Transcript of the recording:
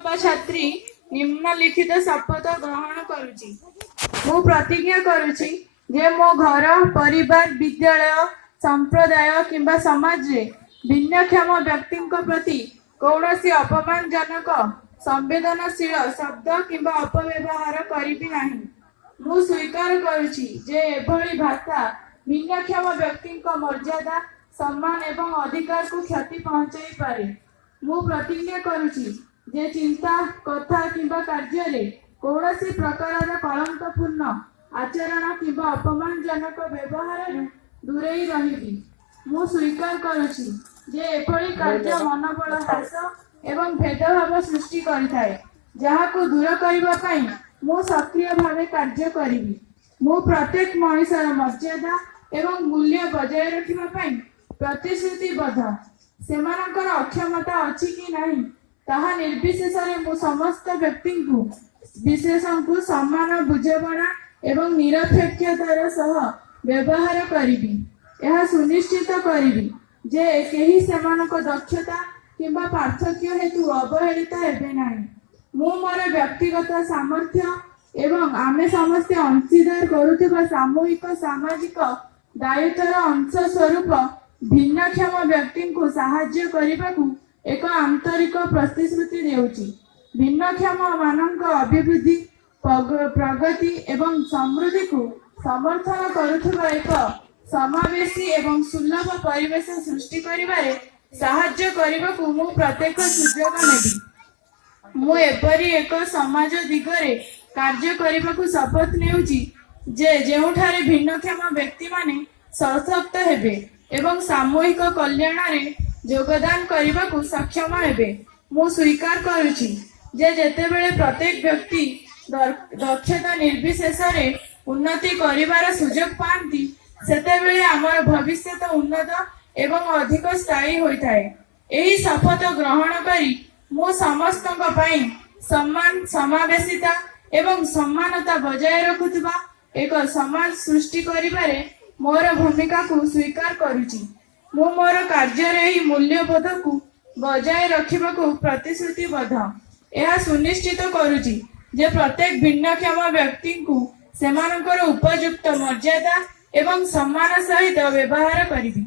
छात्री निम्नलिखित शपथ ग्रहण करुची। मु प्रतिज्ञा करुची जे मो घर परिवार विद्यालय संप्रदाय किंबा समाज रे भिन्नक्षम व्यक्ति प्रति कौनसी अपमानजनक संवेदनशील शब्द किंबा अपव्यवहार करिबी नाही। मु स्वीकार करुची जे एभली भाषा भिन्नक्षम व्यक्ति मर्यादा सम्मान एवं अधिकार को क्षति पहुंचाई पारे। मु प्रतिज्ञा करुची जे चिंता कथा किंबा कार्य रे कौनसी प्रकार कलंकपूर्ण आचरण किंबा अपमानजनक व्यवहार दूरे रही। मु स्वीकार करुची जे एभली कार्य मनोबल ह्रास एवं भेदभाव सृष्टि करिथाए, जहाको दूर करिबा पई मु सक्रिय भावे कार्य करिबी। मु प्रत्येक मनुष्यर मर्यादा एवं मूल्य बजाय रखिबा पई प्रतिश्रुतिबद्ध। सेमानकर अक्षमता अछि कि नहीं ताहा निर्विशेष मु समस्त व्यक्ति को विशेषण को सम्मान बुझापड़ा एवं निरपेक्षतार सह व्यवहार करिबी। यह सुनिश्चित करिबी जे केही सेमानक दक्षता किंबा पार्थक्य हेतु अवहेलित हेबे नाही। मु मोर व्यक्तिगत सामर्थ्य एवं आमे समस्त अंशीदार करुथिबा सामूहिक सामाजिक दायित्वर अंश स्वरूप भिन्नक्षम व्यक्ति को साहाय्य करने एक आंतरिक प्रतिश्रुति देउची। भिन्नक्षम मानक अभिवृद्धि प्रगति एवं समृद्धि को समर्थन करुथिबा एक समावेशी एवं सुलभ परिवेश सृष्टि करिबारे साहाय्य करने मु प्रत्येक सुयोग नेबी। मु एपरी एक समाज दिगरे कार्य करने शपथ नेउची जे जेउठारे भिन्नक्षम व्यक्ति माने सशक्त हेबे एवं सामूहिक कल्याण रे योगदान करने को सक्षम हेबे। मु स्वीकार करुची जे जेतेबेले प्रत्येक व्यक्ति दक्षता निर्विशेष रे उन्नति करिवार सुयोग पांती सेतेबेले आमर भविष्य उन्नत एवं अधिक स्थायी होइथाए। एही शपथ ग्रहण करी मु समस्तक पई सम्मान समावेशिता एवं सम्मानता बजाय रखुथिबा एक समाज सृष्टि करिबारे मोर भूमिका को स्वीकार करुची। मु मोर कार्य रे ही मूल्यबोध को बजाय रखिबा को प्रतिश्रुतिबद्ध। यह सुनिश्चित करुची जे प्रत्येक भिन्नक्षम व्यक्ति को सेमानकर उपयुक्त मर्यादा एवं सम्मान सहित व्यवहार करिबी।